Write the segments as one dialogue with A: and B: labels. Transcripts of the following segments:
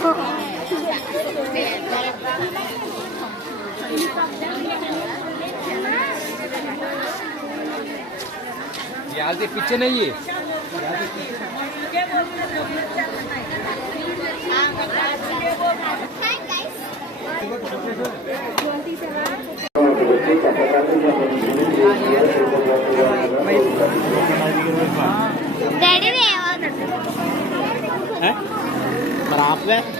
A: यार ये पीछे नहीं, नहीं। फिच्चा। फिच्चा। है डैडी आप ले?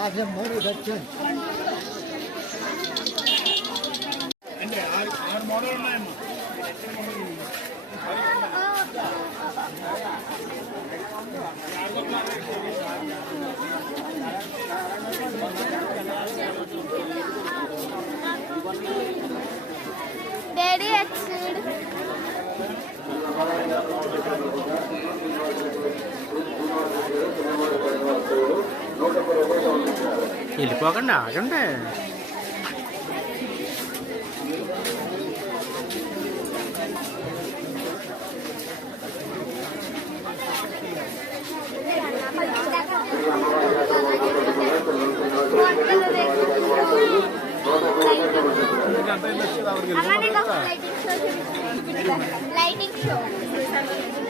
B: आज मोरी दर्शन
A: chỉ có cái nào chẳng thế Lighting show. Lighting show.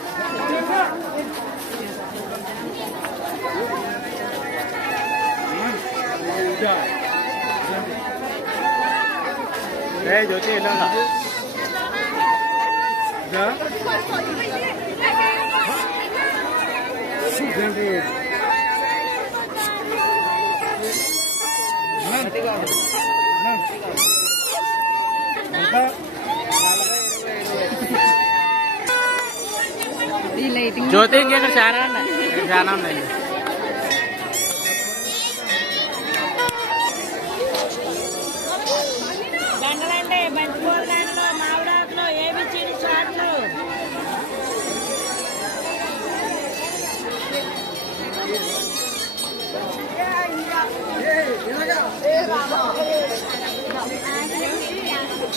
A: 哎，就这两个。啊？兄弟。嗯。这个。嗯。你看。tinggi. Jawa tinggi kerjaan, kerjaan lagi.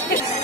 A: Yeah.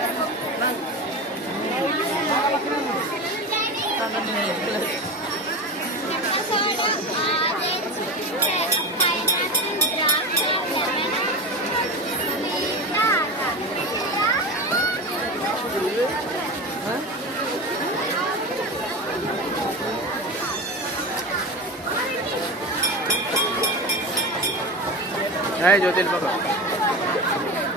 A: જય જ્યોતિર્ભગવાન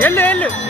A: 50 50